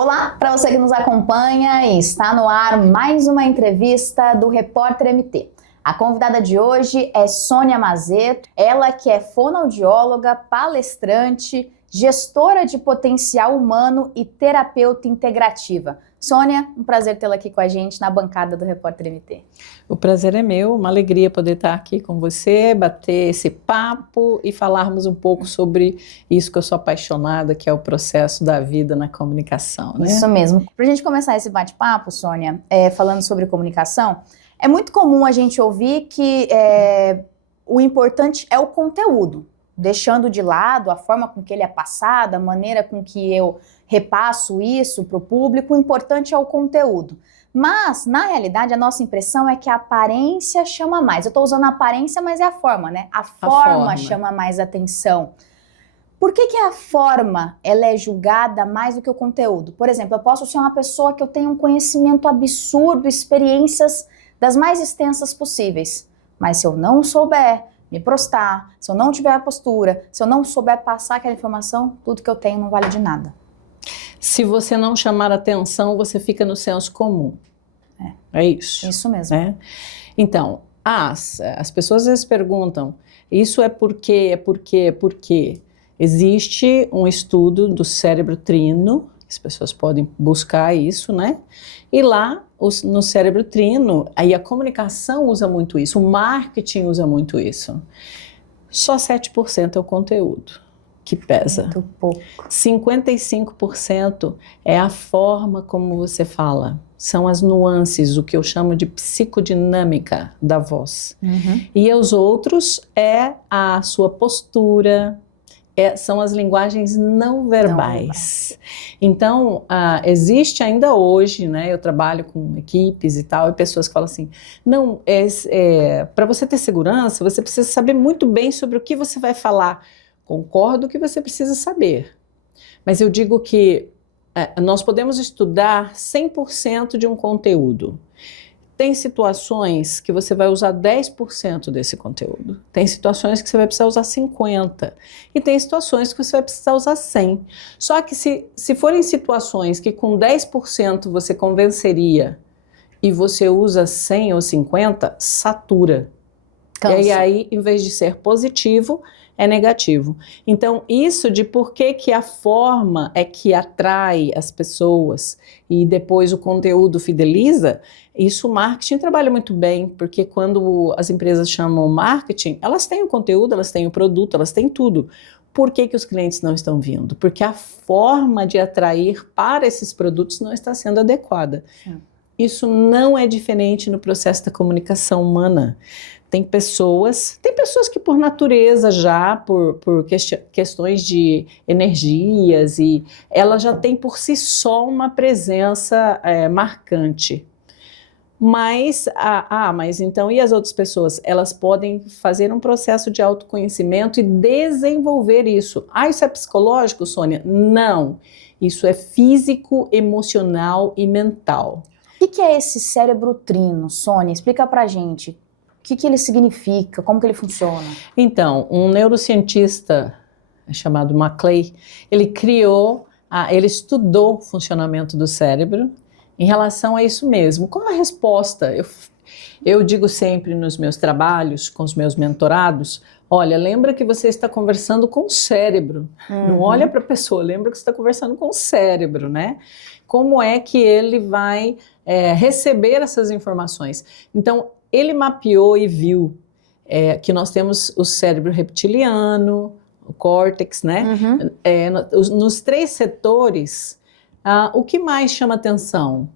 Olá, para você que nos acompanha, está no ar mais uma entrevista do Repórter MT. A convidada de hoje é Sônia Mazeto, ela que é fonoaudióloga, palestrante, gestora de potencial humano e terapeuta integrativa. Sônia, um prazer tê-la aqui com a gente na bancada do Repórter MT. O prazer é meu, uma alegria poder estar aqui com você, bater esse papo e falarmos um pouco sobre isso que eu sou apaixonada, que é o processo da vida na comunicação, né? Isso mesmo. Para a gente começar esse bate-papo, Sônia, falando sobre comunicação, é muito comum a gente ouvir que o importante é o conteúdo, deixando de lado a forma com que ele é passado, a maneira com que eu repasso isso para o público, o importante é o conteúdo. Mas, na realidade, a nossa impressão é que a aparência chama mais. Eu estou usando a aparência, mas é a forma, né? A forma chama mais atenção. Por que a forma ela é julgada mais do que o conteúdo? Por exemplo, eu posso ser uma pessoa que eu tenho um conhecimento absurdo, experiências das mais extensas possíveis. Mas se eu não souber me prostrar, se eu não tiver a postura, se eu não souber passar aquela informação, tudo que eu tenho não vale de nada. Se você não chamar atenção, você fica no senso comum. É isso. Isso mesmo. Então, as pessoas às vezes perguntam, isso é porque. Existe um estudo do cérebro trino, as pessoas podem buscar isso, né? E lá, no cérebro trino, aí a comunicação usa muito isso, o marketing usa muito isso. Só 7% é o conteúdo que pesa. Muito pouco. 55% é a forma como você fala. São as nuances, o que eu chamo de psicodinâmica da voz. Uhum. E os outros é a sua postura, são as linguagens não verbais. Então, existe ainda hoje, né, eu trabalho com equipes e tal, e pessoas que falam assim, não, para você ter segurança, você precisa saber muito bem sobre o que você vai falar. Concordo que você precisa saber, mas eu digo que nós podemos estudar 100% de um conteúdo. Tem situações que você vai usar 10% desse conteúdo. Tem situações que você vai precisar usar 50%. E tem situações que você vai precisar usar 100%. Só que se forem situações que com 10% você convenceria e você usa 100 ou 50%, satura. Cansa. E aí, em vez de ser positivo, é negativo. Então, isso de por que a forma é que atrai as pessoas e depois o conteúdo fideliza, isso o marketing trabalha muito bem, porque quando as empresas chamam marketing, elas têm o conteúdo, elas têm o produto, elas têm tudo. Por que os clientes não estão vindo? Porque a forma de atrair para esses produtos não está sendo adequada. Isso não é diferente no processo da comunicação humana. Tem pessoas que por natureza já, por questões de energias, e ela já tem por si só uma presença marcante. Mas então, e as outras pessoas? Elas podem fazer um processo de autoconhecimento e desenvolver isso. Isso é psicológico, Sônia? Não. Isso é físico, emocional e mental. O que é esse cérebro trino, Sônia? Explica pra gente. O que ele significa? Como que ele funciona? Então, um neurocientista chamado Maclay, ele estudou o funcionamento do cérebro em relação a isso mesmo. Qual a resposta? Eu digo sempre nos meus trabalhos, com os meus mentorados, olha, lembra que você está conversando com o cérebro. Não olha para a pessoa, lembra que você está conversando com o cérebro, né? Como é que ele vai receber essas informações? Então, ele mapeou e viu que nós temos o cérebro reptiliano, o córtex, né? Nos 3 setores, o que mais chama atenção?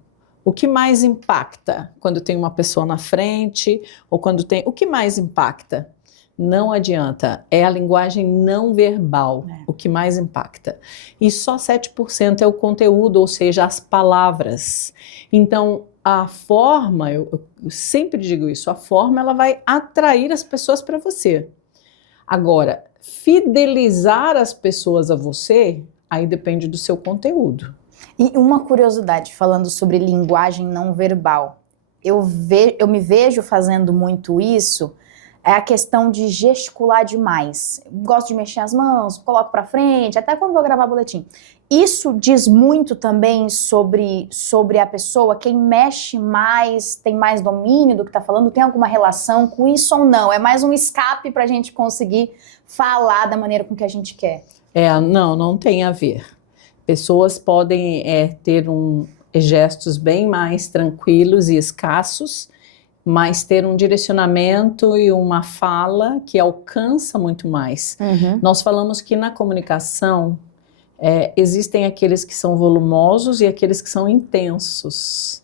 O que mais impacta quando tem uma pessoa na frente? Ou quando tem... O que mais impacta? Não adianta, é a linguagem não verbal, o que mais impacta. E só 7% é o conteúdo, ou seja, as palavras. Então, a forma, eu sempre digo isso, a forma ela vai atrair as pessoas para você. Agora, fidelizar as pessoas a você, aí depende do seu conteúdo. E uma curiosidade, falando sobre linguagem não verbal, eu me vejo fazendo muito isso é a questão de gesticular demais. Gosto de mexer as mãos, coloco pra frente, até quando vou gravar boletim. Isso diz muito também sobre a pessoa, quem mexe mais, tem mais domínio do que tá falando, tem alguma relação com isso ou não? É mais um escape pra gente conseguir falar da maneira com que a gente quer. Não tem a ver. Pessoas podem ter gestos bem mais tranquilos e escassos, mas ter um direcionamento e uma fala que alcança muito mais. Nós falamos que na comunicação existem aqueles que são volumosos e aqueles que são intensos.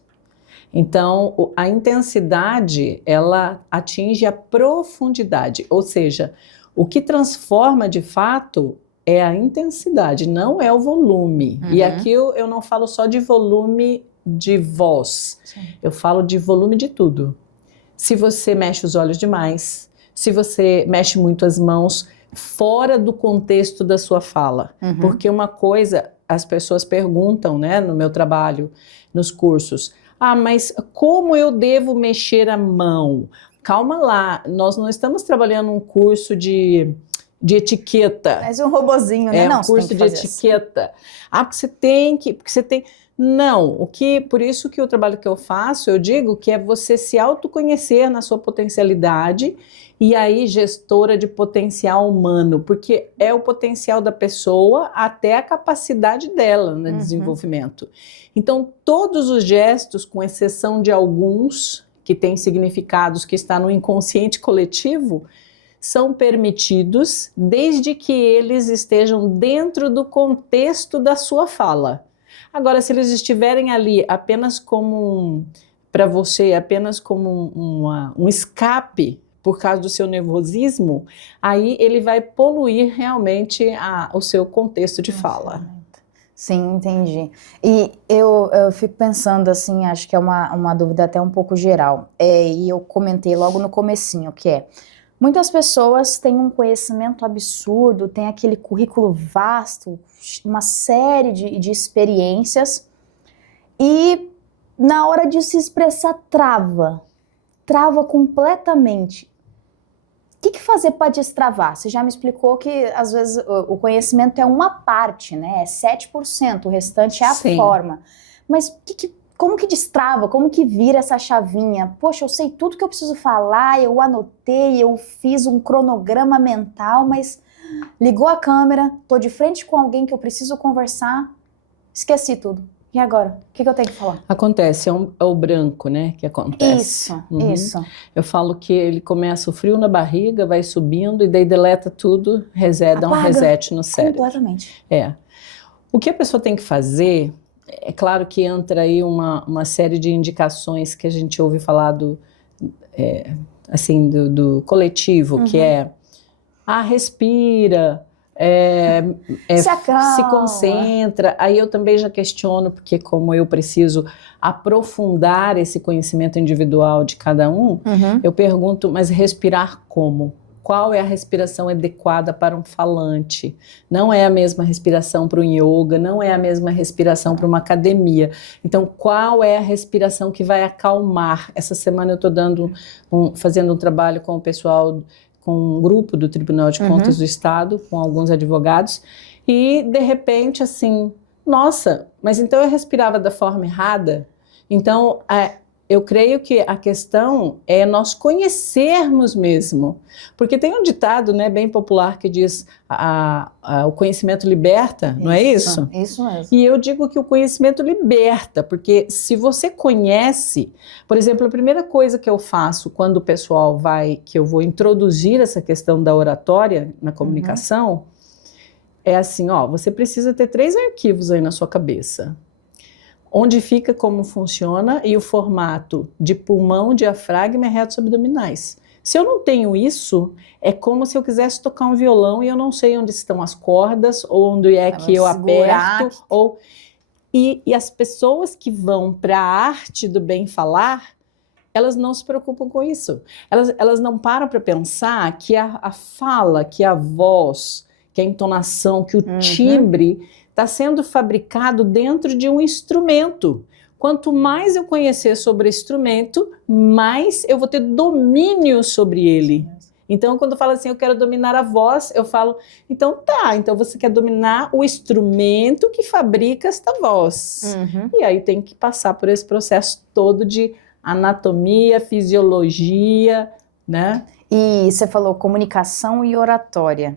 Então, a intensidade, ela atinge a profundidade, ou seja, o que transforma de fato é a intensidade, não é o volume. E aqui eu não falo só de volume de voz, eu falo de volume de tudo. Se você mexe os olhos demais, se você mexe muito as mãos, fora do contexto da sua fala. Porque uma coisa, as pessoas perguntam, né, no meu trabalho, nos cursos, mas como eu devo mexer a mão? Calma lá, nós não estamos trabalhando um curso de etiqueta. Mas um robozinho, né? Não, um curso de etiqueta. Porque você tem que... Não, por isso que o trabalho que eu faço, eu digo que é você se autoconhecer na sua potencialidade e aí gestora de potencial humano, porque é o potencial da pessoa até a capacidade dela no desenvolvimento. Então, todos os gestos, com exceção de alguns que têm significados que está no inconsciente coletivo, são permitidos desde que eles estejam dentro do contexto da sua fala. Agora, se eles estiverem ali apenas como, para você, apenas como um escape por causa do seu nervosismo, aí ele vai poluir realmente o seu contexto de fala. Sim, entendi. E eu fico pensando assim, acho que é uma dúvida até um pouco geral. E eu comentei logo no comecinho, que é, muitas pessoas têm um conhecimento absurdo, têm aquele currículo vasto, uma série de experiências, e na hora de se expressar trava completamente. O que fazer para destravar? Você já me explicou que às vezes o conhecimento é uma parte, né? É 7%, o restante é a forma. Mas como que destrava? Como que vira essa chavinha? Poxa, eu sei tudo que eu preciso falar, eu anotei, eu fiz um cronograma mental, mas ligou a câmera, tô de frente com alguém que eu preciso conversar, esqueci tudo. E agora? O que eu tenho que falar? Acontece, é o branco, né, que acontece. Isso. Eu falo que ele começa o frio na barriga, vai subindo e daí deleta tudo, dá um reset no cérebro. Completamente. O que a pessoa tem que fazer, é claro que entra aí uma série de indicações que a gente ouve falar do coletivo, que é, respira, se concentra. Aí eu também já questiono, porque como eu preciso aprofundar esse conhecimento individual de cada um, eu pergunto, mas respirar como? Qual é a respiração adequada para um falante? Não é a mesma respiração para um yoga, não é a mesma respiração para uma academia. Então, qual é a respiração que vai acalmar? Essa semana eu estou fazendo um trabalho com o pessoal, com um grupo do Tribunal de Contas do Estado, com alguns advogados, e de repente assim, nossa, mas então eu respirava da forma errada? Então, eu creio que a questão é nós conhecermos mesmo, porque tem um ditado, né, bem popular que diz o conhecimento liberta, não é isso? Isso mesmo. E eu digo que o conhecimento liberta, porque se você conhece, por exemplo, a primeira coisa que eu faço quando o pessoal que eu vou introduzir essa questão da oratória na comunicação, é assim, você precisa ter 3 arquivos aí na sua cabeça. Onde fica, como funciona e o formato de pulmão, diafragma e retos abdominais. Se eu não tenho isso, é como se eu quisesse tocar um violão e eu não sei onde estão as cordas, ou onde é que eu aperto. E as pessoas que vão para a arte do bem falar, elas não se preocupam com isso. Elas não param para pensar que a fala, que a voz, que a entonação, que o timbre está sendo fabricado dentro de um instrumento. Quanto mais eu conhecer sobre o instrumento, mais eu vou ter domínio sobre ele. Então, quando fala assim, eu quero dominar a voz, eu falo, então tá, então você quer dominar o instrumento que fabrica esta voz. E aí tem que passar por esse processo todo de anatomia, fisiologia, né? E você falou comunicação e oratória.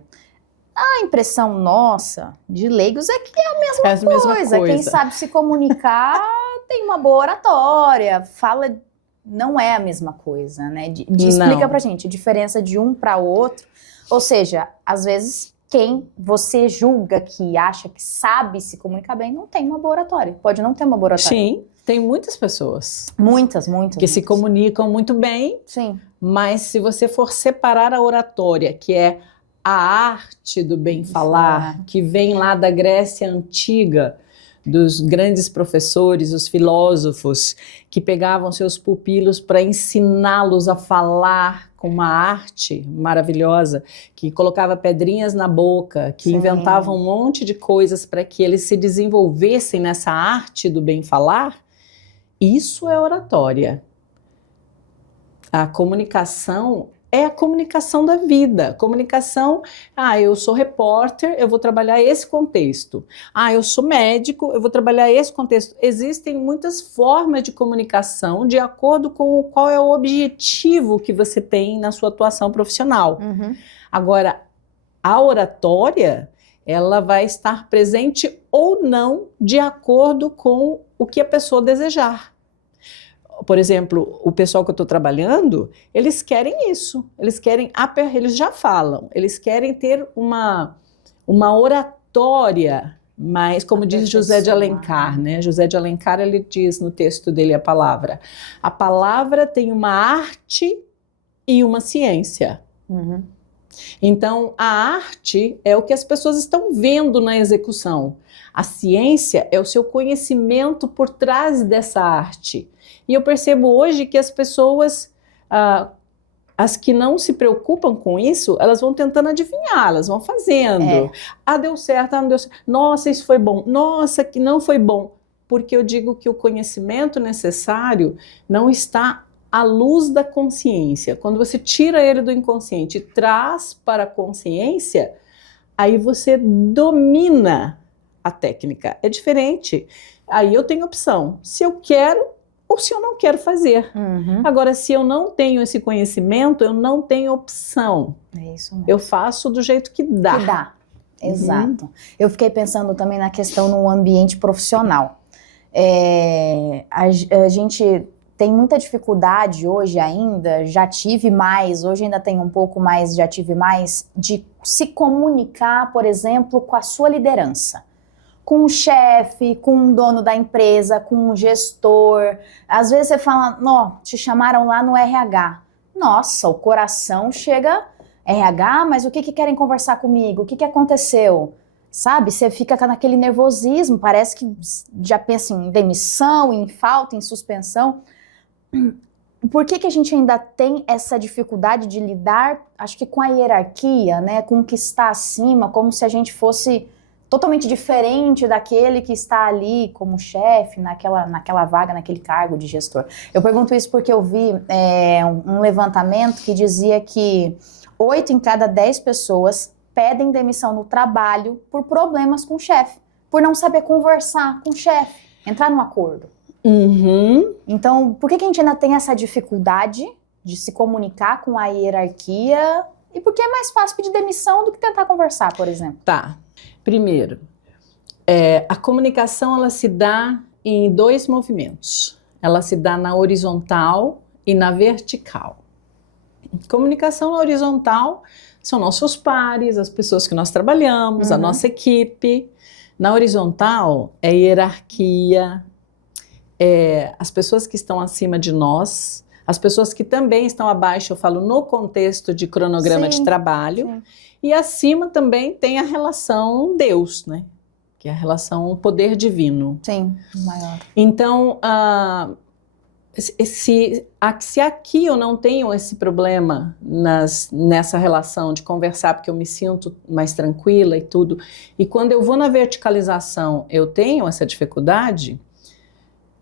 A impressão nossa, de leigos, é que é a mesma coisa. Quem sabe se comunicar tem uma boa oratória, fala, não é a mesma coisa, né? Explica pra gente a diferença de um para outro. Ou seja, às vezes quem você julga que acha que sabe se comunicar bem não tem uma boa oratória. Pode não ter uma boa oratória. Sim, tem muitas pessoas. Muitas. Que se comunicam muito bem. Sim. Mas se você for separar a oratória, que é a arte do bem falar, que vem lá da Grécia Antiga, dos grandes professores, os filósofos, que pegavam seus pupilos para ensiná-los a falar com uma arte maravilhosa, que colocava pedrinhas na boca, que inventava um monte de coisas para que eles se desenvolvessem nessa arte do bem falar, isso é oratória. A comunicação é a comunicação da vida. Comunicação, eu sou repórter, eu vou trabalhar esse contexto. Eu sou médico, eu vou trabalhar esse contexto. Existem muitas formas de comunicação de acordo com qual é o objetivo que você tem na sua atuação profissional. Agora, a oratória, ela vai estar presente ou não de acordo com o que a pessoa desejar. Por exemplo, o pessoal que eu estou trabalhando, eles querem isso, eles já falam, eles querem ter uma oratória, mas como diz José de Alencar, né? José de Alencar, ele diz no texto dele a palavra tem uma arte e uma ciência. Então, a arte é o que as pessoas estão vendo na execução. A ciência é o seu conhecimento por trás dessa arte. E eu percebo hoje que as pessoas, as que não se preocupam com isso, elas vão tentando adivinhar, elas vão fazendo. Deu certo, não deu certo. Nossa, isso foi bom. Nossa, que não foi bom. Porque eu digo que o conhecimento necessário não está à luz da consciência. Quando você tira ele do inconsciente e traz para a consciência, aí você domina a técnica. É diferente. Aí eu tenho opção. Se eu quero ou se eu não quero fazer. Agora, se eu não tenho esse conhecimento, eu não tenho opção. É isso mesmo. Eu faço do jeito que dá. Que dá. Exato. Eu fiquei pensando também na questão no ambiente profissional. A gente tem muita dificuldade hoje ainda, já tive mais, hoje ainda tenho um pouco mais, já tive mais, de se comunicar, por exemplo, com a sua liderança. Com o chefe, com o dono da empresa, com o gestor. Às vezes você fala, te chamaram lá no RH. Nossa, o coração chega, RH, mas o que querem conversar comigo? O que aconteceu? Sabe, você fica naquele nervosismo, parece que já pensa em demissão, em falta, em suspensão. Por que a gente ainda tem essa dificuldade de lidar, acho que com a hierarquia, né, com o que está acima, como se a gente fosse totalmente diferente daquele que está ali como chefe, naquela vaga, naquele cargo de gestor. Eu pergunto isso porque eu vi um levantamento que dizia que 8 em cada 10 pessoas pedem demissão no trabalho por problemas com o chefe, por não saber conversar com o chefe, entrar num acordo. Então, por que a gente ainda tem essa dificuldade de se comunicar com a hierarquia? E por que é mais fácil pedir demissão do que tentar conversar, por exemplo? Tá. Primeiro, a comunicação ela se dá em 2 movimentos. Ela se dá na horizontal e na vertical. Comunicação na horizontal são nossos pares, as pessoas que nós trabalhamos, a nossa equipe. Na horizontal é hierarquia, as pessoas que estão acima de nós, as pessoas que também estão abaixo, eu falo no contexto de cronograma de trabalho. Sim. E acima também tem a relação Deus, né? Que é a relação poder divino. Sim, maior. Então, se aqui eu não tenho esse problema nessa relação de conversar, porque eu me sinto mais tranquila e tudo, e quando eu vou na verticalização eu tenho essa dificuldade,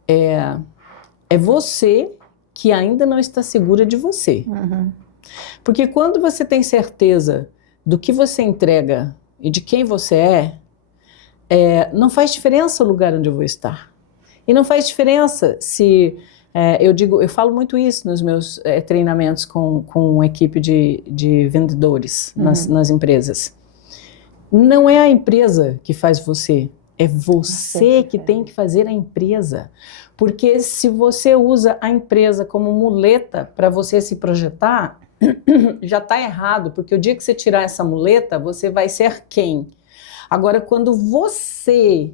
é você que ainda não está segura de você. Porque quando você tem certeza do que você entrega e de quem você não faz diferença o lugar onde eu vou estar. E não faz diferença se... eu falo muito isso nos meus treinamentos com equipe de vendedores nas empresas. Não é a empresa que faz você, é você que tem que fazer a empresa. Porque se você usa a empresa como muleta para você se projetar, já está errado, porque o dia que você tirar essa muleta, você vai ser quem? Agora, quando você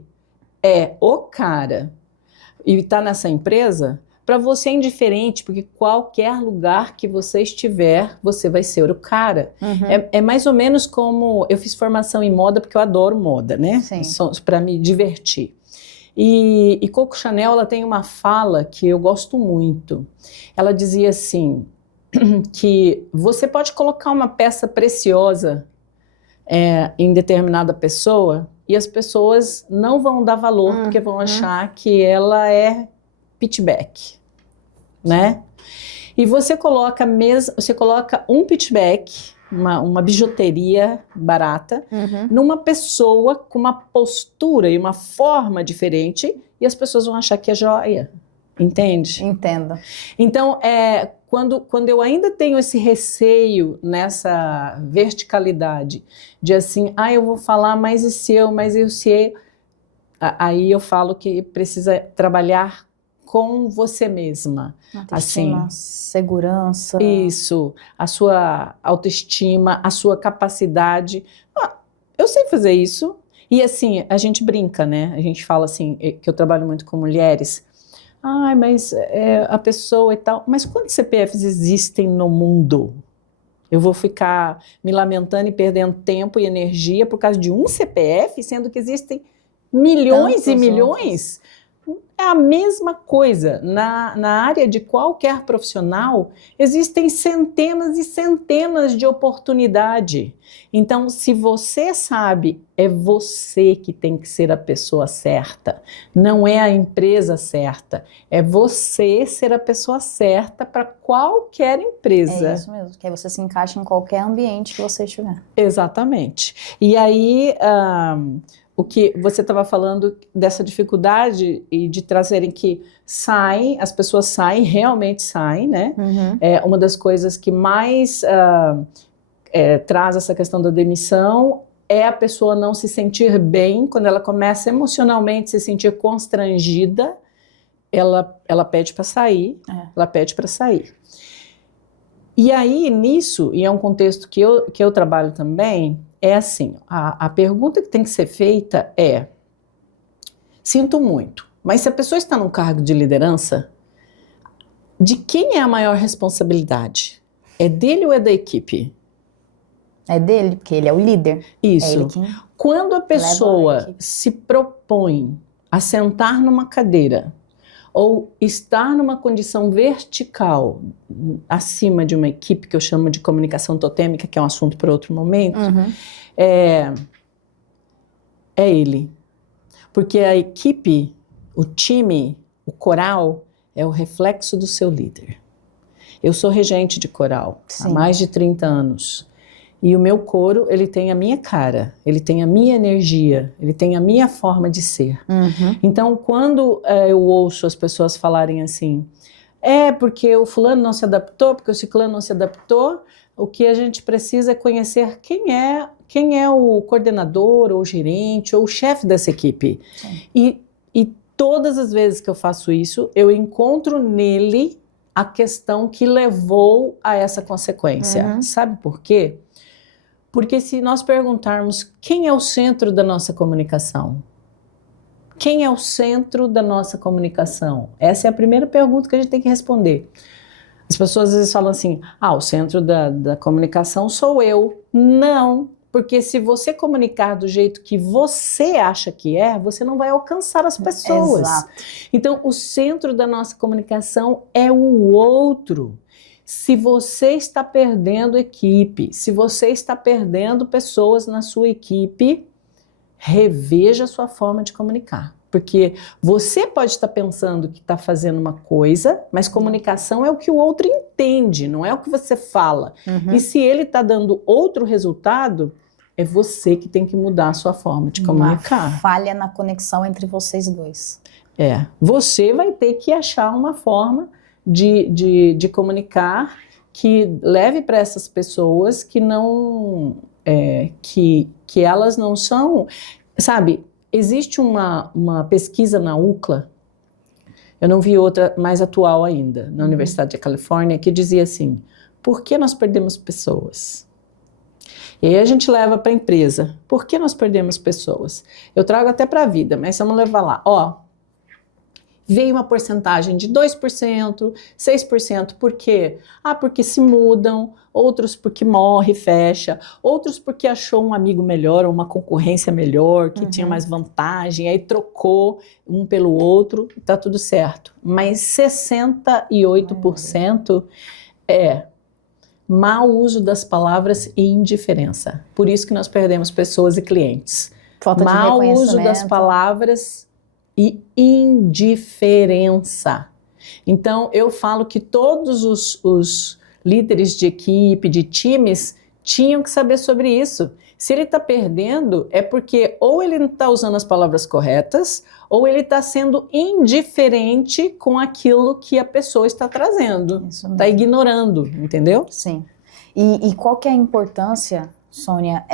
é o cara e está nessa empresa, para você é indiferente, porque qualquer lugar que você estiver, você vai ser o cara. É mais ou menos como... Eu fiz formação em moda porque eu adoro moda, né? Para me divertir. E Coco Chanel, ela tem uma fala que eu gosto muito. Ela dizia assim, que você pode colocar uma peça preciosa em determinada pessoa e as pessoas não vão dar valor porque vão achar que ela é pitchback, né? E você coloca um pitchback, uma bijuteria barata, numa pessoa com uma postura e uma forma diferente e as pessoas vão achar que é joia, entende? Entendo. Então, quando eu ainda tenho esse receio nessa verticalidade de assim, eu vou falar mais esse eu, aí eu falo que precisa trabalhar com você mesma. Autoestima, segurança. Isso, a sua autoestima, a sua capacidade. Eu sei fazer isso. E assim, a gente brinca, né? A gente fala assim, que eu trabalho muito com mulheres. Mas a pessoa e tal. Mas quantos CPFs existem no mundo? Eu vou ficar me lamentando e perdendo tempo e energia por causa de um CPF, sendo que existem milhões e milhões? É a mesma coisa. Na área de qualquer profissional, existem centenas e centenas de oportunidades. Então, se você sabe, é você que tem que ser a pessoa certa. Não é a empresa certa. É você ser a pessoa certa para qualquer empresa. É isso mesmo, que aí você se encaixa em qualquer ambiente que você estiver. Exatamente. E aí... o que você estava falando dessa dificuldade e de trazerem que as pessoas saem, realmente saem, né? Uma das coisas que mais traz essa questão da demissão é a pessoa não se sentir bem, quando ela começa emocionalmente a se sentir constrangida, ela pede para sair, ela pede para sair. E aí, nisso, e é um contexto que eu trabalho também, é assim, a pergunta que tem que ser feita é, sinto muito, mas se a pessoa está num cargo de liderança, de quem é a maior responsabilidade? É dele ou é da equipe? É dele, porque ele é o líder. Isso. É ele quem quando a pessoa se propõe a sentar numa cadeira ou estar numa condição vertical acima de uma equipe, que eu chamo de comunicação totêmica, que é um assunto para outro momento, é ele. Porque a equipe, o time, o coral, é o reflexo do seu líder. Eu sou regente de coral há mais de 30 anos. E o meu coro, ele tem a minha cara, ele tem a minha energia, ele tem a minha forma de ser. Então, quando eu ouço as pessoas falarem assim, porque o fulano não se adaptou, porque o ciclano não se adaptou, o que a gente precisa é conhecer quem é o coordenador, ou o gerente, ou o chefe dessa equipe. E todas as vezes que eu faço isso, eu encontro nele a questão que levou a essa consequência. Sabe por quê? Porque se nós perguntarmos quem é o centro da nossa comunicação, quem é o centro da nossa comunicação? Essa é a primeira pergunta que a gente tem que responder. As pessoas às vezes falam assim, o centro da comunicação sou eu. Não, porque se você comunicar do jeito que você acha que você não vai alcançar as pessoas. Exato. Então, o centro da nossa comunicação é o outro. Se você está perdendo equipe, se você está perdendo pessoas na sua equipe, reveja a sua forma de comunicar. Porque você pode estar pensando que está fazendo uma coisa, mas comunicação é o que o outro entende, não é o que você fala. E se ele está dando outro resultado, é você que tem que mudar a sua forma de comunicar. Uma falha na conexão entre vocês dois. Você vai ter que achar uma forma de comunicar que leve para essas pessoas que não, que elas não são, sabe, existe uma pesquisa na UCLA, eu não vi outra mais atual ainda, na Universidade da Califórnia, que dizia assim, por que nós perdemos pessoas? E aí a gente leva para a empresa, por que nós perdemos pessoas? Eu trago até para a vida, mas vamos levar lá, veio uma porcentagem de 2%, 6%, por quê? Porque se mudam, outros porque morre, fecha, outros porque achou um amigo melhor ou uma concorrência melhor, que tinha mais vantagem, aí trocou um pelo outro, tá tudo certo. Mas 68% é mau uso das palavras e indiferença. Por isso que nós perdemos pessoas e clientes. Falta de mau uso das reconhecimento. palavras e indiferença. Então, eu falo que todos os líderes de equipe, de times, tinham que saber sobre isso. Se ele está perdendo, é porque ou ele não está usando as palavras corretas, ou ele está sendo indiferente com aquilo que a pessoa está trazendo. Está ignorando, entendeu? Sim. E qual que é a importância, Sônia,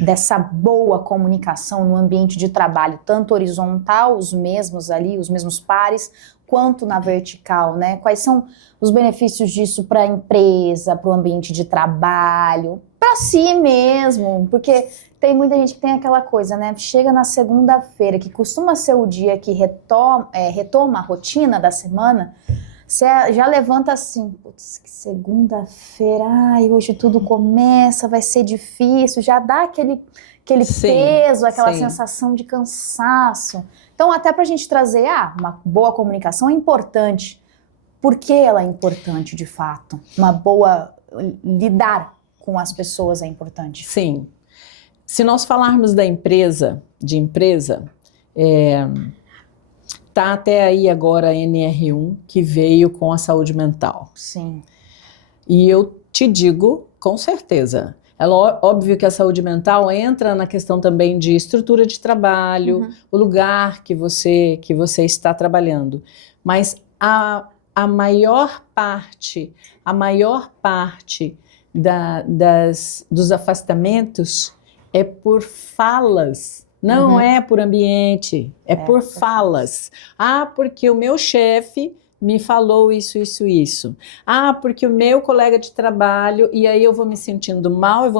dessa boa comunicação no ambiente de trabalho, tanto horizontal, os mesmos ali, os mesmos pares, quanto na vertical, né? Quais são os benefícios disso para a empresa, para o ambiente de trabalho, para si mesmo? Porque tem muita gente que tem aquela coisa, né? Chega na segunda-feira, que costuma ser o dia que retoma a rotina da semana, você já levanta assim, putz, que segunda-feira, hoje tudo começa, vai ser difícil, já dá aquele peso, aquela sensação de cansaço. Então, até pra gente trazer, uma boa comunicação é importante. Por que ela é importante, de fato? Lidar com as pessoas é importante. Sim. Se nós falarmos da empresa, tá até aí agora a NR1, que veio com a saúde mental. Sim. E eu te digo, com certeza, óbvio que a saúde mental entra na questão também de estrutura de trabalho, o lugar que você está trabalhando. Mas a maior parte dos afastamentos é por falas. Não é por ambiente, é por falas. Porque o meu chefe me falou isso. Porque o meu colega de trabalho, e aí eu vou me sentindo mal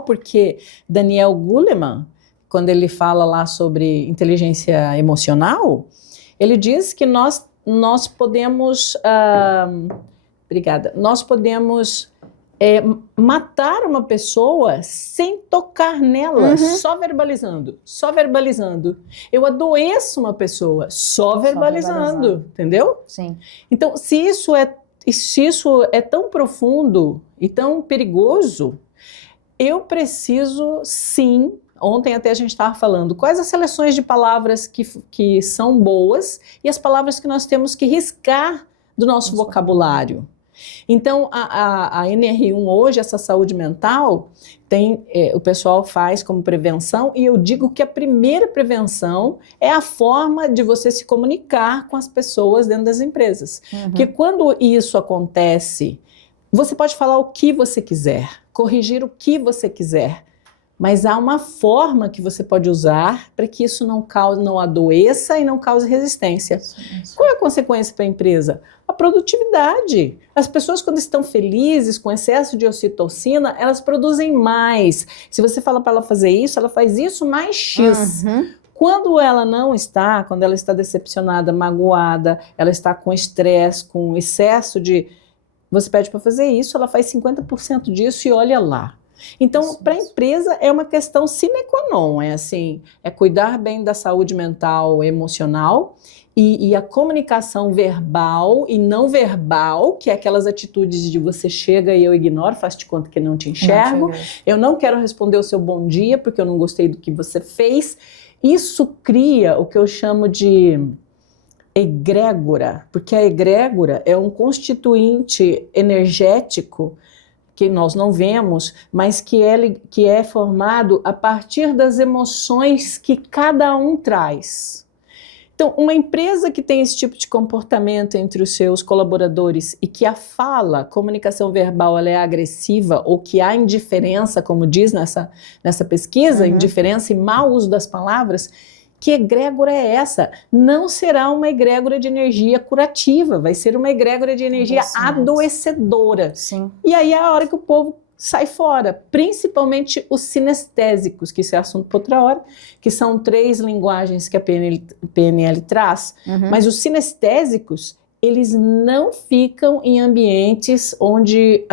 porque Daniel Goleman, quando ele fala lá sobre inteligência emocional, ele diz que nós podemos, nós podemos matar uma pessoa sem tocar nela, só verbalizando. Eu adoeço uma pessoa só verbalizando, entendeu? Sim. Então, se isso é tão profundo e tão perigoso, eu preciso sim, ontem até a gente estava falando, quais as seleções de palavras que são boas e as palavras que nós temos que riscar do nosso vocabulário. Então, a NR1 hoje, essa saúde mental, o pessoal faz como prevenção, e eu digo que a primeira prevenção é a forma de você se comunicar com as pessoas dentro das empresas. Porque quando isso acontece, você pode falar o que você quiser, corrigir o que você quiser, mas há uma forma que você pode usar para que isso não adoeça e não cause resistência. Qual é a consequência para a empresa? A produtividade. As pessoas, quando estão felizes, com excesso de ocitocina, elas produzem mais. Se você fala para ela fazer isso, ela faz isso mais X. Quando ela não está, quando ela está decepcionada, magoada, ela está com estresse, com excesso de... Você pede para fazer isso, ela faz 50% disso e olha lá. Então, para a empresa é uma questão sine qua non, é cuidar bem da saúde mental, emocional e a comunicação verbal e não verbal, que é aquelas atitudes de você chega e eu ignoro, faço de conta que não te enxergo, eu não quero responder o seu bom dia porque eu não gostei do que você fez. Isso cria o que eu chamo de egrégora, porque a egrégora é um constituinte energético que nós não vemos, mas que é formado a partir das emoções que cada um traz. Então, uma empresa que tem esse tipo de comportamento entre os seus colaboradores e que a comunicação verbal, ela é agressiva ou que há indiferença, como diz nessa pesquisa, indiferença e mau uso das palavras, que egrégora é essa? Não será uma egrégora de energia curativa, vai ser uma egrégora de energia adoecedora. Sim. E aí é a hora que o povo sai fora, principalmente os sinestésicos, que isso é assunto para outra hora, que são 3 linguagens que a PNL traz, mas os sinestésicos, eles não ficam em ambientes onde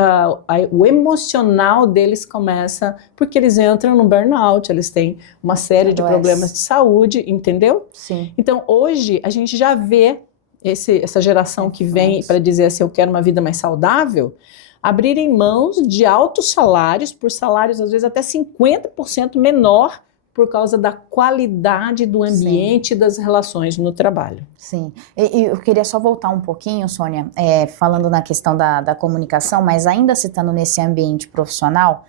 o emocional deles começa, porque eles entram no burnout, eles têm uma série de problemas de saúde, entendeu? Sim. Então, hoje, a gente já vê essa geração que vem para dizer assim, eu quero uma vida mais saudável, abrirem mãos de altos salários, por salários às vezes até 50% menor, por causa da qualidade do ambiente e das relações no trabalho. Sim, e eu queria só voltar um pouquinho, Sônia, falando na questão da comunicação, mas ainda citando nesse ambiente profissional,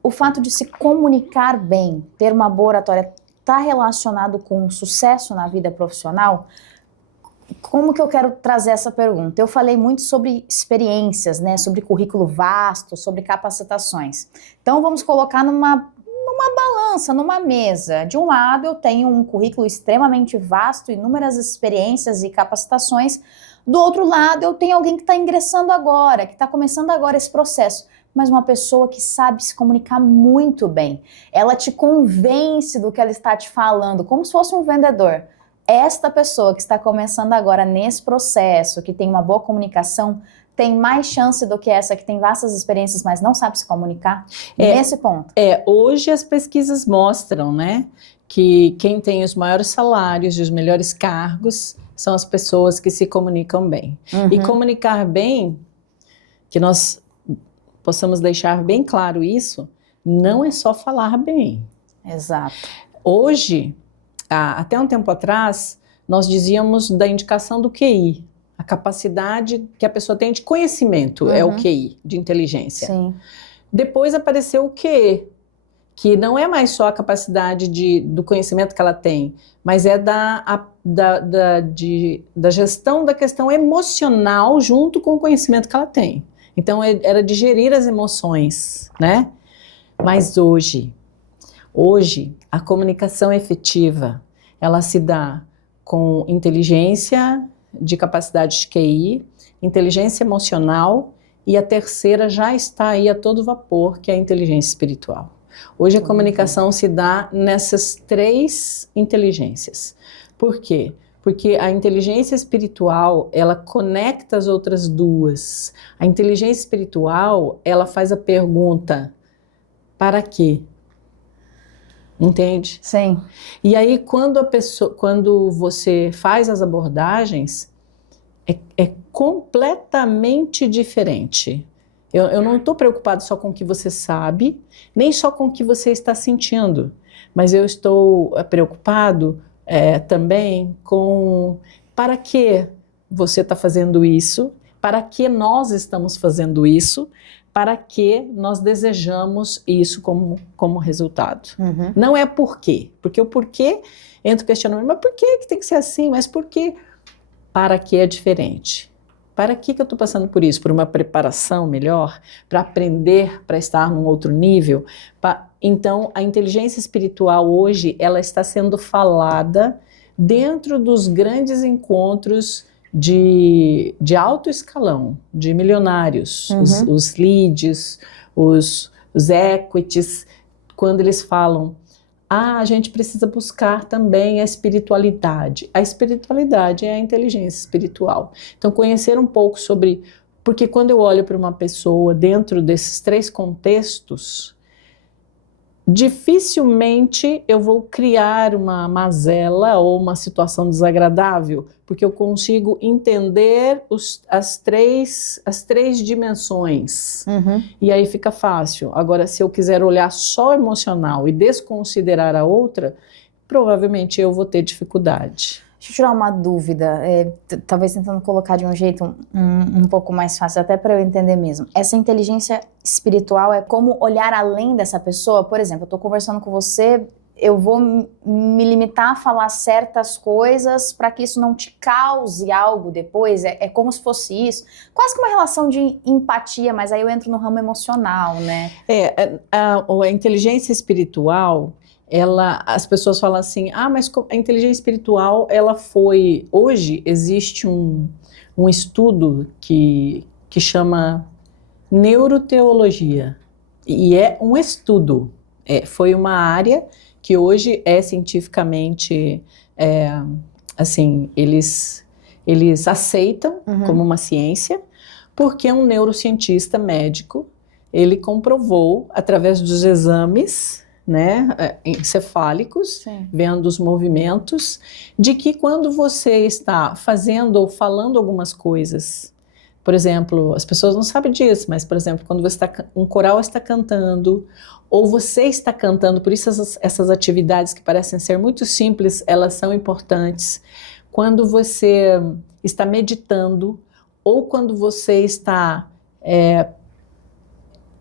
o fato de se comunicar bem, ter uma boa oratória, está relacionado com sucesso na vida profissional? Como que eu quero trazer essa pergunta? Eu falei muito sobre experiências, né, sobre currículo vasto, sobre capacitações. Então vamos colocar numa balança, numa mesa. De um lado eu tenho um currículo extremamente vasto, inúmeras experiências e capacitações. Do outro lado eu tenho alguém que está ingressando agora, que está começando agora esse processo. Mas uma pessoa que sabe se comunicar muito bem. Ela te convence do que ela está te falando, como se fosse um vendedor. Esta pessoa que está começando agora nesse processo, que tem uma boa comunicação, tem mais chance do que essa que tem vastas experiências, mas não sabe se comunicar? Nesse ponto. Hoje as pesquisas mostram, né, que quem tem os maiores salários e os melhores cargos são as pessoas que se comunicam bem. E comunicar bem, que nós possamos deixar bem claro isso, não é só falar bem. Exato. Hoje, até um tempo atrás, nós dizíamos da indicação do QI, a capacidade que a pessoa tem de conhecimento é o QI, de inteligência. Sim. Depois apareceu o QE, que não é mais só a capacidade do conhecimento que ela tem, mas é da gestão da questão emocional junto com o conhecimento que ela tem. Então, era de gerir as emoções, né? Mas hoje, a comunicação efetiva, ela se dá com inteligência de capacidade de QI, inteligência emocional, e a terceira já está aí a todo vapor, que é a inteligência espiritual. Hoje a comunicação se dá nessas 3 inteligências. Por quê? Porque a inteligência espiritual, ela conecta as outras 2. A inteligência espiritual, ela faz a pergunta, para quê? Entende? Sim. E aí, quando você faz as abordagens, é completamente diferente. Eu não estou preocupado só com o que você sabe, nem só com o que você está sentindo, mas eu estou preocupado também com para que você está fazendo isso, para que nós estamos fazendo isso, para que nós desejamos isso como resultado. Não é por quê, porque o porquê entra o questionamento, mas por que tem que ser assim? Mas por quê? Para que é diferente. Para que eu estou passando por isso? Por uma preparação melhor? Para aprender, para estar num outro nível? Então, a inteligência espiritual hoje, ela está sendo falada dentro dos grandes encontros de alto escalão, de milionários, os leads, os equities, quando eles falam, a gente precisa buscar também a espiritualidade. A espiritualidade é a inteligência espiritual. Então, conhecer um pouco sobre... Porque quando eu olho para uma pessoa dentro desses 3 contextos, dificilmente eu vou criar uma mazela ou uma situação desagradável, porque eu consigo entender as três dimensões. E aí fica fácil. Agora, se eu quiser olhar só emocional e desconsiderar a outra, provavelmente eu vou ter dificuldade. Deixa eu tirar uma dúvida, talvez tentando colocar de um jeito um pouco mais fácil, até para eu entender mesmo. Essa inteligência espiritual é como olhar além dessa pessoa? Por exemplo, eu estou conversando com você, eu vou me limitar a falar certas coisas para que isso não te cause algo depois? É como se fosse isso? Quase que uma relação de empatia, mas aí eu entro no ramo emocional, né? A inteligência espiritual... as pessoas falam assim, mas a inteligência espiritual, hoje existe um estudo que chama neuroteologia, e é um estudo, foi uma área que hoje é cientificamente, assim, eles aceitam como uma ciência, porque um neurocientista médico, ele comprovou, através dos exames, né, encefálicos, sim, vendo os movimentos, de que quando você está fazendo ou falando algumas coisas, por exemplo, as pessoas não sabem disso, mas, por exemplo, quando um coral está cantando, ou você está cantando, por isso essas atividades que parecem ser muito simples, elas são importantes. Quando você está meditando, ou quando você está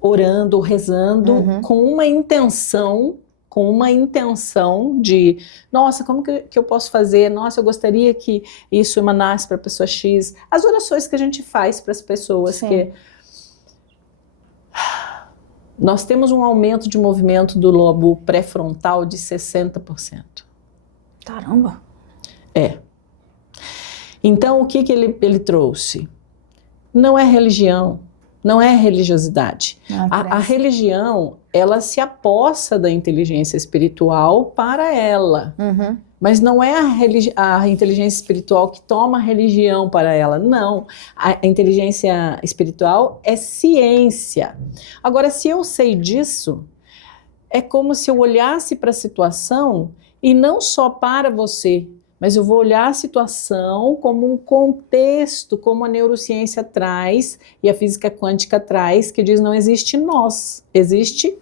orando ou rezando, com uma intenção de, nossa, como que eu posso fazer? Nossa, eu gostaria que isso emanasse para a pessoa X. As orações que a gente faz para as pessoas, sim, que nós temos um aumento de movimento do lobo pré-frontal de 60%. Caramba! Então, o que ele trouxe? Não é religião, não é religiosidade. A religião, ela se apossa da inteligência espiritual para ela. Mas não é a inteligência espiritual que toma a religião para ela, não. A inteligência espiritual é ciência. Agora, se eu sei disso, é como se eu olhasse para a situação e não só para você, mas eu vou olhar a situação como um contexto, como a neurociência traz e a física quântica traz, que diz não existe nós, existe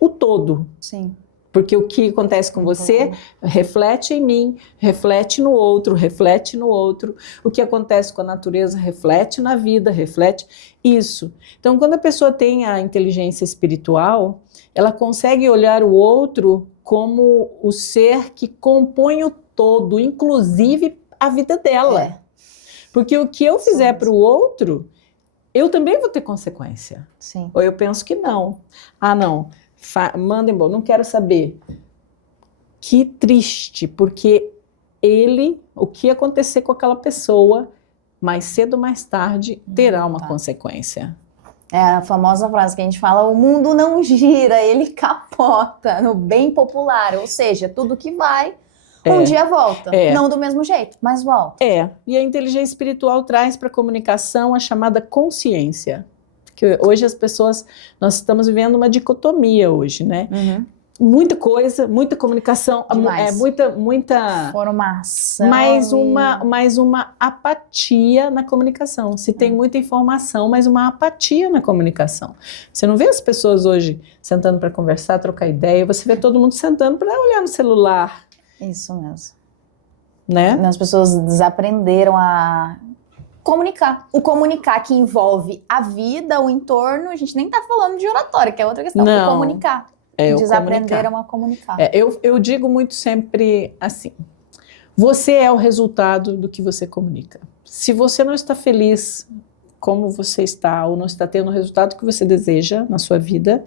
o todo. Sim. Porque o que acontece com você reflete em mim, reflete no outro, reflete no outro. O que acontece com a natureza reflete na vida, reflete isso. Então, quando a pessoa tem a inteligência espiritual, ela consegue olhar o outro como o ser que compõe o todo, inclusive a vida dela. Porque o que eu fizer para o outro, eu também vou ter consequência. Sim. Ou eu penso que não. Não. Manda embora, não quero saber. Que triste, porque o que acontecer com aquela pessoa, mais cedo ou mais tarde, terá uma consequência. É a famosa frase que a gente fala, o mundo não gira, ele capota, no bem popular, ou seja, tudo que vai, um dia volta. Não do mesmo jeito, mas volta. E a inteligência espiritual traz para a comunicação a chamada consciência. Que hoje as pessoas, nós estamos vivendo uma dicotomia hoje, né? Muita coisa, muita comunicação, muita informação, mais uma apatia na comunicação. Se tem muita informação, mas uma apatia na comunicação. Você não vê as pessoas hoje sentando para conversar, trocar ideia, você vê todo mundo sentando para olhar no celular. Isso mesmo. Né? As pessoas desaprenderam a comunicar. O comunicar que envolve a vida, o entorno, a gente nem tá falando de oratória, que é outra questão. Não. O comunicar. Desaprenderam a comunicar. Eu digo muito sempre assim, você é o resultado do que você comunica. Se você não está feliz como você está, ou não está tendo o resultado que você deseja na sua vida,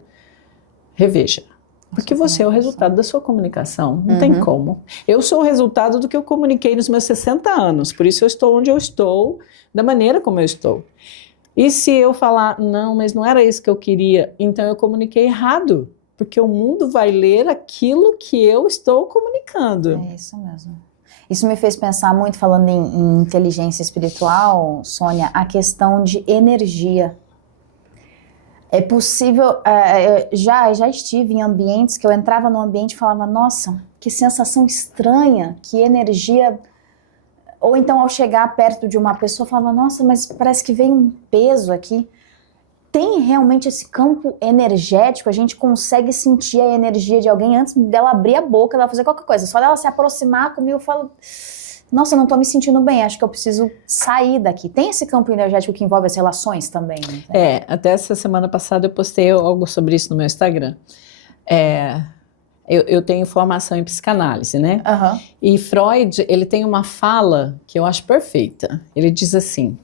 reveja. Porque você é o resultado da sua comunicação, não tem como. Eu sou o resultado do que eu comuniquei nos meus 60 anos, por isso eu estou onde eu estou, da maneira como eu estou. E se eu falar, não, mas não era isso que eu queria, então eu comuniquei errado, porque o mundo vai ler aquilo que eu estou comunicando. É isso mesmo. Isso me fez pensar muito, falando em inteligência espiritual, Sônia, a questão de energia. É possível, já estive em ambientes que eu entrava num ambiente e falava, nossa, que sensação estranha, que energia. Ou então ao chegar perto de uma pessoa, eu falava, nossa, mas parece que veio um peso aqui. tem realmente esse campo energético, a gente consegue sentir a energia de alguém antes dela abrir a boca, dela fazer qualquer coisa. Só dela se aproximar comigo, eu falo, nossa, eu não tô me sentindo bem, acho que eu preciso sair daqui. Tem esse campo energético que envolve as relações também, né? Até essa semana passada eu postei algo sobre isso no meu Instagram. Eu tenho formação em psicanálise, né? Uhum. E Freud, ele tem uma fala que eu acho perfeita. Ele diz assim: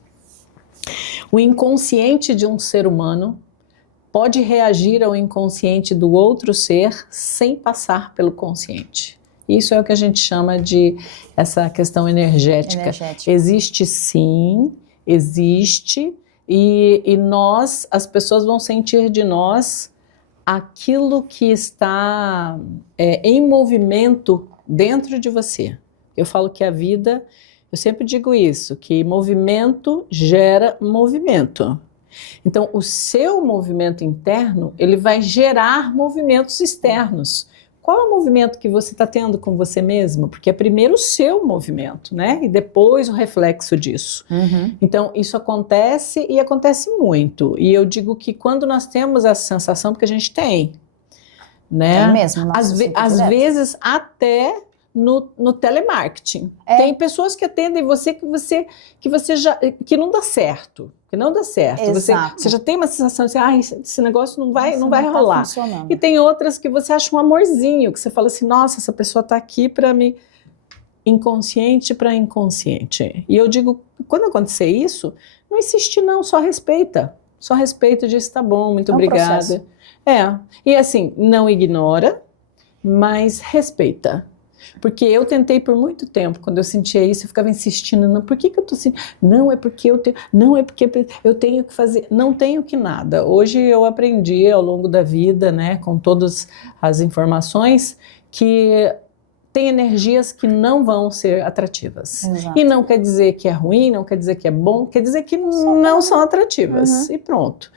o inconsciente de um ser humano pode reagir ao inconsciente do outro ser sem passar pelo consciente. Isso é o que a gente chama de essa questão energética. Existe sim, existe, e nós, as pessoas vão sentir de nós aquilo que está em movimento dentro de você. Eu falo que a vida, eu sempre digo isso, que movimento gera movimento. Então, o seu movimento interno, ele vai gerar movimentos externos. Qual é o movimento que você está tendo com você mesmo? Porque é primeiro o seu movimento, né? E depois o reflexo disso. Uhum. Então, isso acontece e acontece muito. E eu digo que quando nós temos essa sensação, porque a gente tem, né? Tem mesmo. Nossa, às vezes até no telemarketing. Tem pessoas que atendem você que não dá certo. Que não dá certo. Você já tem uma sensação de esse negócio não vai rolar. E tem outras que você acha um amorzinho, que você fala assim, nossa, essa pessoa está aqui para me... Inconsciente para inconsciente. E eu digo, quando acontecer isso, não insiste não, só respeita. Só respeita e diz, tá bom, muito obrigada. E assim, não ignora, mas respeita. Porque eu tentei por muito tempo, quando eu sentia isso, eu ficava insistindo, não, por que eu tô sentindo? Não, é porque eu tenho, não, é porque eu tenho que fazer, não tenho que nada. Hoje eu aprendi ao longo da vida, né, com todas as informações, que tem energias que não vão ser atrativas. Exato. E não quer dizer que é ruim, não quer dizer que é bom, quer dizer que não são atrativas. E pronto.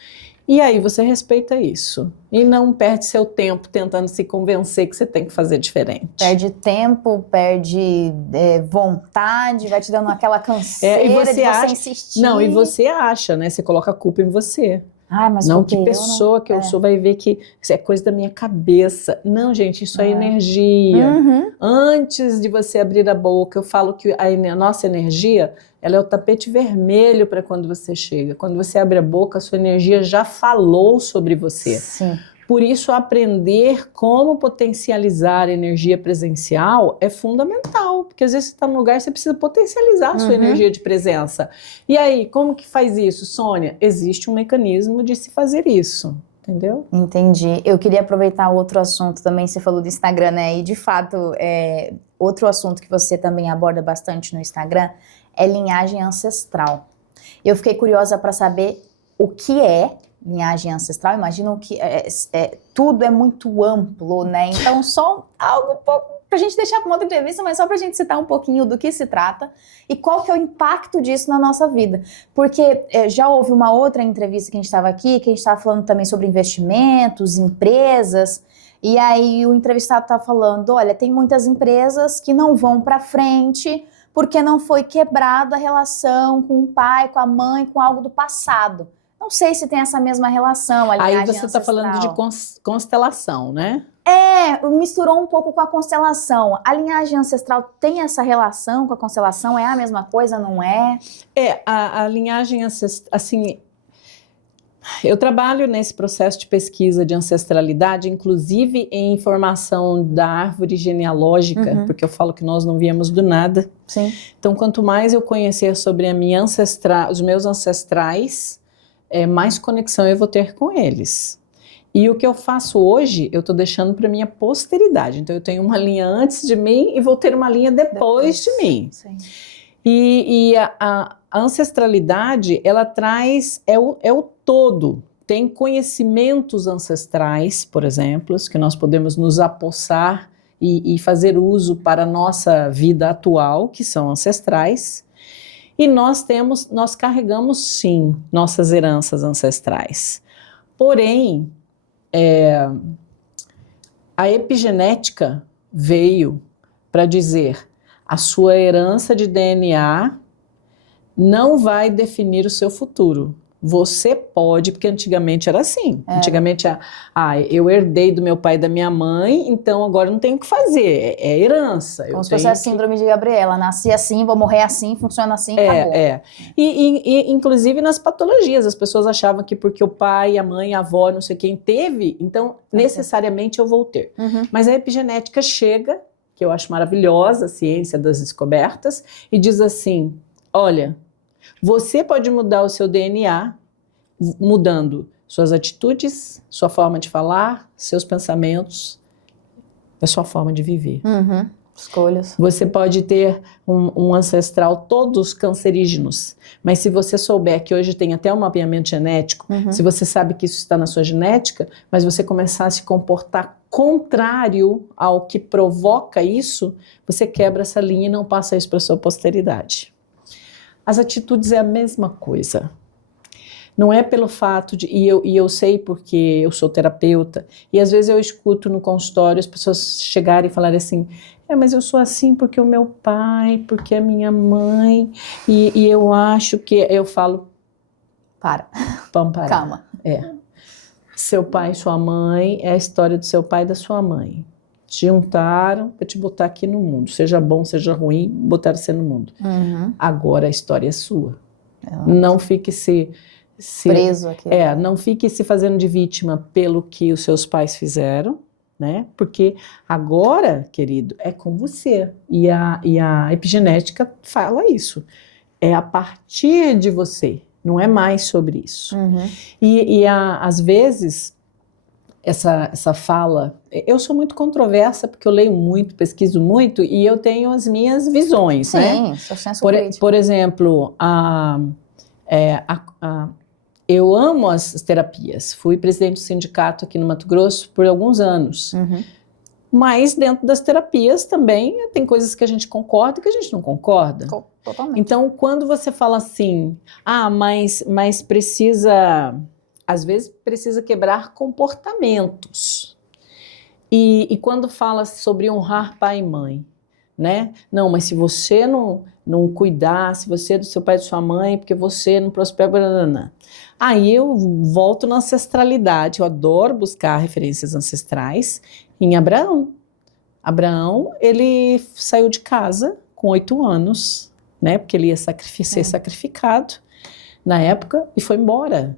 E aí você respeita isso. E não perde seu tempo tentando se convencer que você tem que fazer diferente. Perde tempo, perde vontade, vai te dando aquela canseira de você insistir. Não, e você acha, né? Você coloca a culpa em você. Mas não, que pessoa que eu sou vai ver que isso é coisa da minha cabeça. Não, gente, isso é energia. Antes de você abrir a boca, eu falo que a nossa energia, ela é o tapete vermelho para quando você chega. Quando você abre a boca, a sua energia já falou sobre você. Sim. Por isso, aprender como potencializar a energia presencial é fundamental, porque às vezes você está num lugar e você precisa potencializar a sua energia de presença. E aí, como que faz isso, Sônia? Existe um mecanismo de se fazer isso, entendeu? Entendi. Eu queria aproveitar outro assunto também, você falou do Instagram, né? E de fato, outro assunto que você também aborda bastante no Instagram é linhagem ancestral. Eu fiquei curiosa para saber o que é linhagem ancestral. Imagino que tudo é muito amplo, né? Então, só algo pouco pra gente deixar para uma outra entrevista, mas só pra gente citar um pouquinho do que se trata e qual que é o impacto disso na nossa vida. Porque já houve uma outra entrevista que a gente estava aqui, que a gente estava falando também sobre investimentos, empresas, e aí o entrevistado estava falando, olha, tem muitas empresas que não vão para frente porque não foi quebrada a relação com o pai, com a mãe, com algo do passado. Não sei se tem essa mesma relação, a linhagem ancestral. Aí você está falando de constelação, né? Misturou um pouco com a constelação. A linhagem ancestral tem essa relação com a constelação? É a mesma coisa, não é? A linhagem ancestral, assim... Eu trabalho nesse processo de pesquisa de ancestralidade, inclusive em formação da árvore genealógica, porque eu falo que nós não viemos do nada. Sim. Então, quanto mais eu conhecer sobre os meus ancestrais, mais conexão eu vou ter com eles. E o que eu faço hoje, eu estou deixando para minha posteridade. Então, eu tenho uma linha antes de mim e vou ter uma linha depois de mim. Sim. E a ancestralidade, ela traz, é o todo. Tem conhecimentos ancestrais, por exemplo, que nós podemos nos apossar e fazer uso para a nossa vida atual, que são ancestrais. E nós carregamos sim nossas heranças ancestrais. Porém, a epigenética veio para dizer: a sua herança de DNA não vai definir o seu futuro. Você pode, porque antigamente era assim. Antigamente, eu herdei do meu pai e da minha mãe, então agora não tenho o que fazer. É herança. Como se fosse a síndrome de Gabriela. Nasci assim, vou morrer assim, funciona assim, acabou. E inclusive nas patologias, as pessoas achavam que porque o pai, a mãe, a avó, não sei quem teve, então necessariamente eu vou ter. Mas a epigenética chega, que eu acho maravilhosa, a ciência das descobertas, e diz assim, olha, você pode mudar o seu DNA mudando suas atitudes, sua forma de falar, seus pensamentos, a sua forma de viver. Escolhas. Você pode ter um ancestral todos cancerígenos, mas se você souber que hoje tem até um mapeamento genético, se você sabe que isso está na sua genética, mas você começar a se comportar contrário ao que provoca isso, você quebra essa linha e não passa isso para a sua posteridade. As atitudes é a mesma coisa. Não é pelo fato de... E eu sei porque eu sou terapeuta, e às vezes eu escuto no consultório as pessoas chegarem e falarem assim, mas eu sou assim porque o meu pai, porque a minha mãe, e eu acho que... Eu falo... Vamos parar. Calma. Seu pai e sua mãe é a história do seu pai e da sua mãe. Te juntaram para te botar aqui no mundo. Seja bom, seja ruim, botaram você no mundo. Agora a história é sua. Não fique preso aqui. Não fique se fazendo de vítima pelo que os seus pais fizeram, né? Porque agora, querido, é com você. E a epigenética fala isso. É a partir de você. Não é mais sobre isso. Às vezes... Essa fala, eu sou muito controversa porque eu leio muito, pesquiso muito e eu tenho as minhas visões, né? Seu senso crítico. Por exemplo, eu amo as terapias. Fui presidente do sindicato aqui no Mato Grosso por alguns anos. Mas dentro das terapias também tem coisas que a gente concorda e que a gente não concorda. Totalmente. Então, quando você fala assim, mas precisa... Às vezes precisa quebrar comportamentos. E quando fala sobre honrar pai e mãe, né? Não, mas se você não cuidar, se você é do seu pai e da sua mãe, porque você não prospera, aí eu volto na ancestralidade. Eu adoro buscar referências ancestrais em Abraão. Abraão, ele saiu de casa com 8 anos, né? Porque ele ia ser sacrificado na época e foi embora.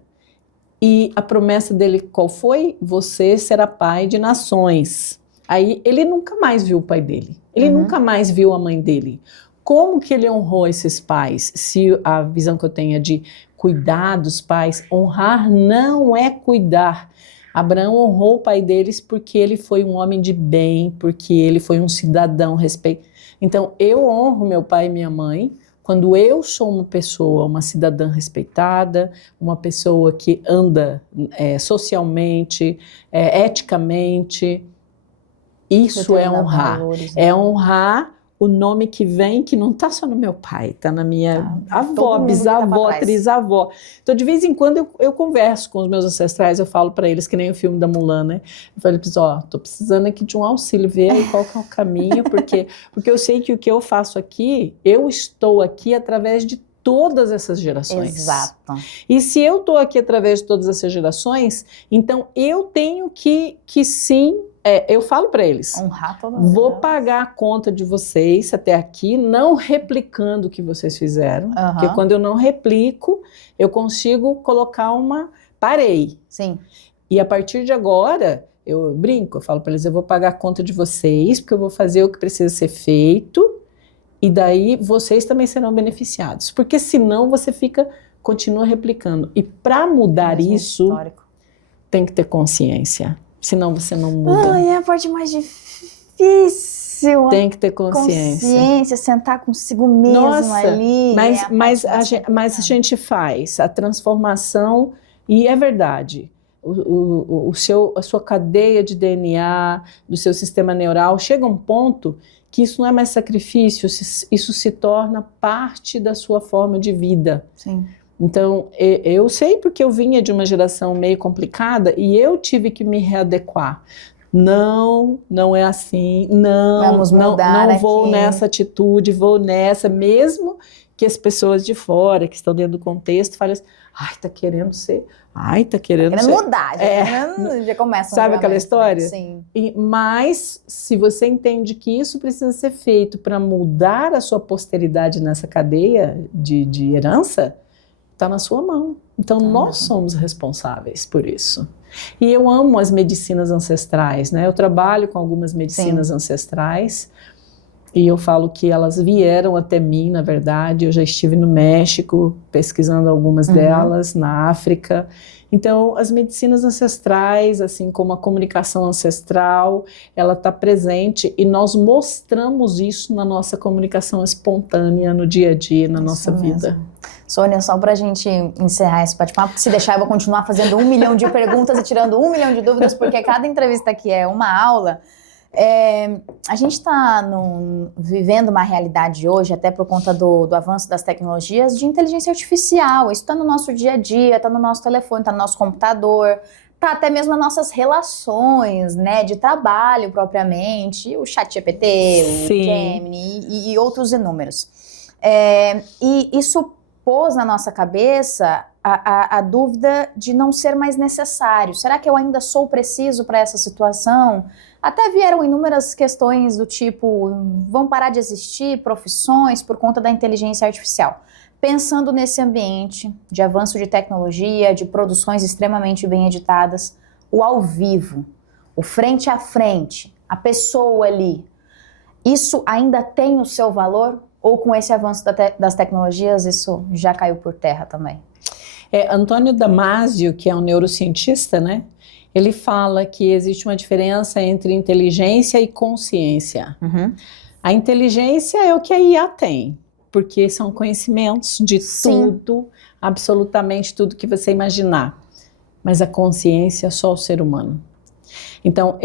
E a promessa dele qual foi? Você será pai de nações. Aí ele nunca mais viu o pai dele. Ele nunca mais viu a mãe dele. Como que ele honrou esses pais? Se a visão que eu tenho é de cuidar dos pais, honrar não é cuidar. Abraão honrou o pai deles porque ele foi um homem de bem, porque ele foi um cidadão respeitoso. Então eu honro meu pai e minha mãe quando eu sou uma pessoa, uma cidadã respeitada, uma pessoa que anda socialmente, eticamente. Isso é honrar. Valores, né? É honrar o nome que vem, que não está só no meu pai, está na minha avó, bisavó, trisavó. Então, de vez em quando, eu converso com os meus ancestrais, eu falo para eles, que nem o filme da Mulan, né? Eu falo para eles, tô precisando aqui de um auxílio, vê aí qual que é o caminho, porque eu sei que o que eu faço aqui, eu estou aqui através de todas essas gerações. Exato. E se eu estou aqui através de todas essas gerações, então eu tenho que sim... eu falo para eles, honrar todas vou pagar a conta de vocês até aqui, não replicando o que vocês fizeram, porque quando eu não replico, eu consigo colocar parei. Sim. E a partir de agora, eu brinco, eu falo para eles, eu vou pagar a conta de vocês, porque eu vou fazer o que precisa ser feito, e daí vocês também serão beneficiados, porque senão você continua replicando. E para mudar isso, tem que ter consciência. Senão você não muda. É a parte mais difícil. Tem que ter consciência. Consciência, sentar consigo mesmo ali. Mas a gente faz a transformação, e é verdade. A sua cadeia de DNA, do seu sistema neural, chega a um ponto que isso não é mais sacrifício, isso se torna parte da sua forma de vida. Sim. Então, eu sei porque eu vinha de uma geração meio complicada e eu tive que me readequar. Não é assim, não vou nessa atitude, vou nessa, mesmo que as pessoas de fora, que estão dentro do contexto, falam assim, ai, tá querendo ser, ai, tá querendo ser. Mudar, já começa. Sabe aquela história? Sim. Mas, se você entende que isso precisa ser feito para mudar a sua posteridade nessa cadeia de herança, está na sua mão. Então, nós somos responsáveis por isso. E eu amo as medicinas ancestrais, né? Eu trabalho com algumas medicinas ancestrais e eu falo que elas vieram até mim, na verdade. Eu já estive no México pesquisando algumas delas, na África. Então, as medicinas ancestrais, assim como a comunicação ancestral, ela está presente e nós mostramos isso na nossa comunicação espontânea, no dia a dia, na nossa vida. Sônia, só para a gente encerrar esse bate-papo, se deixar eu vou continuar fazendo 1 milhão de perguntas e tirando 1 milhão de dúvidas, porque cada entrevista aqui é uma aula. A gente está vivendo uma realidade hoje, até por conta do avanço das tecnologias, de inteligência artificial. Isso está no nosso dia a dia, está no nosso telefone, está no nosso computador, está até mesmo nas nossas relações, né, de trabalho propriamente, o ChatGPT, o Gemini e outros inúmeros. E isso pôs na nossa cabeça a dúvida de não ser mais necessário. Será que eu ainda sou preciso para essa situação? Até vieram inúmeras questões do tipo, vão parar de existir profissões por conta da inteligência artificial. Pensando nesse ambiente de avanço de tecnologia, de produções extremamente bem editadas, o ao vivo, o frente a frente, a pessoa ali, isso ainda tem o seu valor? Ou com esse avanço das tecnologias, isso já caiu por terra também? Antônio Damasio, que é um neurocientista, né? Ele fala que existe uma diferença entre inteligência e consciência. A inteligência é o que a IA tem, porque são conhecimentos de tudo, absolutamente tudo que você imaginar. Mas a consciência é só o ser humano. Então,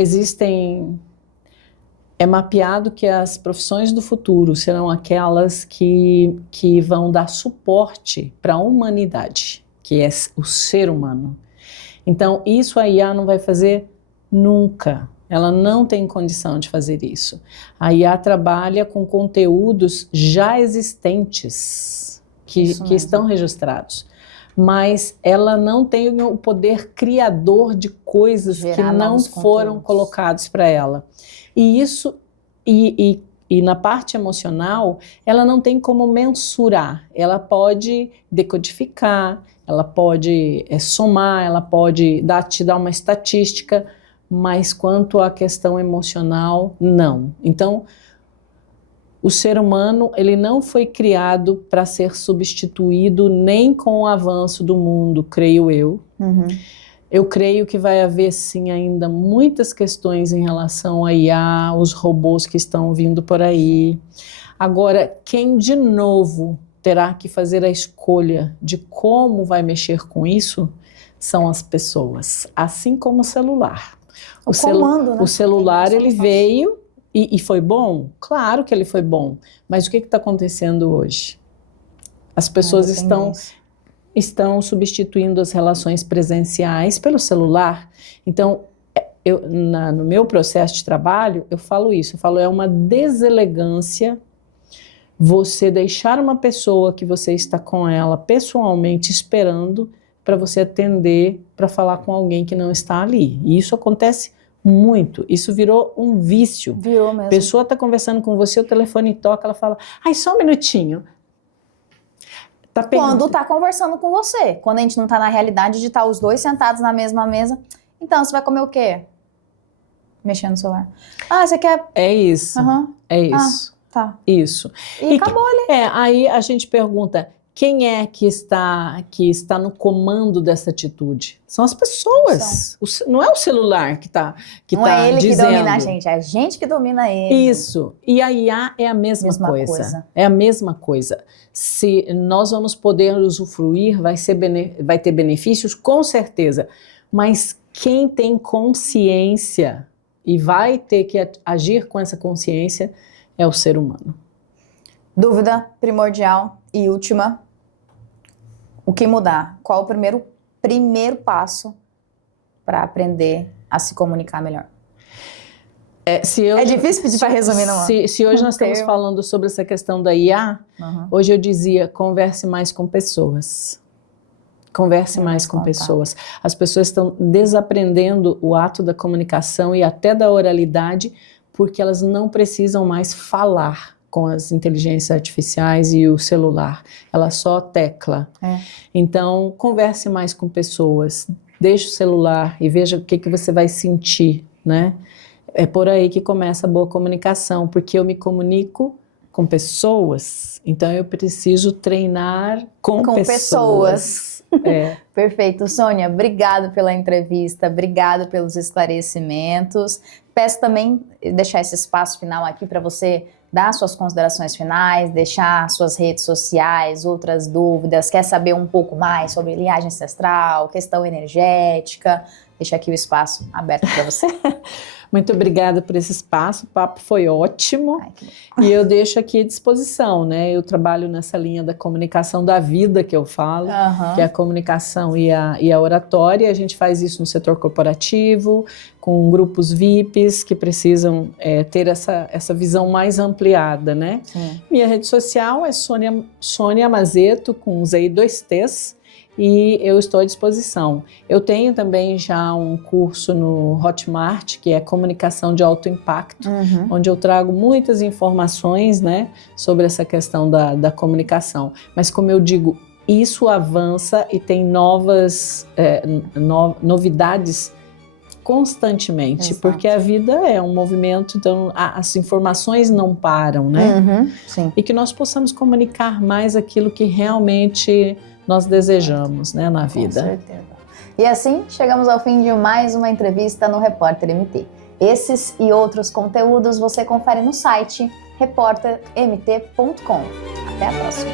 é mapeado que as profissões do futuro serão aquelas que vão dar suporte para a humanidade, que é o ser humano. Então, isso a IA não vai fazer nunca. Ela não tem condição de fazer isso. A IA trabalha com conteúdos já existentes, que estão registrados. Mas ela não tem o poder criador de coisas que não foram colocados para ela. E isso, e na parte emocional, ela não tem como mensurar. Ela pode decodificar, ela pode somar, ela pode te dar uma estatística, mas quanto à questão emocional, não. Então, o ser humano, ele não foi criado para ser substituído nem com o avanço do mundo, creio eu. Eu creio que vai haver, sim, ainda muitas questões em relação a IA, os robôs que estão vindo por aí. Agora, quem de novo terá que fazer a escolha de como vai mexer com isso são as pessoas, assim como o celular. O celular, ele veio e foi bom? Claro que ele foi bom, mas o que está acontecendo hoje? As pessoas estão substituindo as relações presenciais pelo celular. Então, no meu processo de trabalho, eu falo isso, é uma deselegância você deixar uma pessoa que você está com ela pessoalmente esperando para você atender, para falar com alguém que não está ali. E isso acontece muito. Isso virou um vício. Virou mesmo. A pessoa está conversando com você, o telefone toca, ela fala, ai, só um minutinho. Quando está conversando com você. Quando a gente não está na realidade de estar os dois sentados na mesma mesa. Então, você vai comer o quê? Mexendo no celular. Ah, você quer... É isso. É isso. Tá. Isso. E acabou ali. Aí a gente pergunta, quem é que está no comando dessa atitude? São as pessoas. Não é o celular que está dizendo. Não é ele que domina a gente, é a gente que domina ele. Isso. E a IA é a mesma coisa. É a mesma coisa. Se nós vamos poder usufruir, vai ter benefícios, com certeza. Mas quem tem consciência e vai ter que agir com essa consciência é o ser humano. Dúvida primordial e última. O que mudar? Qual o primeiro passo para aprender a se comunicar melhor? É difícil pedir para resumir numa. Se hoje nós estamos falando sobre essa questão da IA, hoje eu dizia, converse mais com pessoas. Converse mais com pessoas. As pessoas estão desaprendendo o ato da comunicação e até da oralidade, porque elas não precisam mais falar com as inteligências artificiais e o celular. Ela só tecla. Então, converse mais com pessoas. Deixe o celular e veja o que você vai sentir, né? É por aí que começa a boa comunicação, porque eu me comunico com pessoas, então eu preciso treinar com pessoas. Perfeito. Sônia, obrigado pela entrevista, obrigado pelos esclarecimentos. Peço também deixar esse espaço final aqui para você dar suas considerações finais, deixar suas redes sociais, outras dúvidas, quer saber um pouco mais sobre linhagem ancestral, questão energética, deixa aqui o espaço aberto para você. Muito obrigada por esse espaço, o papo foi ótimo. E eu deixo aqui à disposição, né? Eu trabalho nessa linha da comunicação da vida que eu falo, que é a comunicação e a oratória. A gente faz isso no setor corporativo, com grupos VIPs que precisam ter essa visão mais ampliada, né? Sim. Minha rede social é Sônia Mazeto, com Z e 2 T's. E eu estou à disposição. Eu tenho também já um curso no Hotmart, que é Comunicação de Alto Impacto, onde eu trago muitas informações, né, sobre essa questão da comunicação. Mas como eu digo, isso avança e tem novas novidades constantemente, porque a vida é um movimento, então as informações não param, né? Sim. E que nós possamos comunicar mais aquilo que realmente nós desejamos, né, na vida. Com certeza. E assim, chegamos ao fim de mais uma entrevista no Repórter MT. Esses e outros conteúdos você confere no site repórtermt.com. Até a próxima.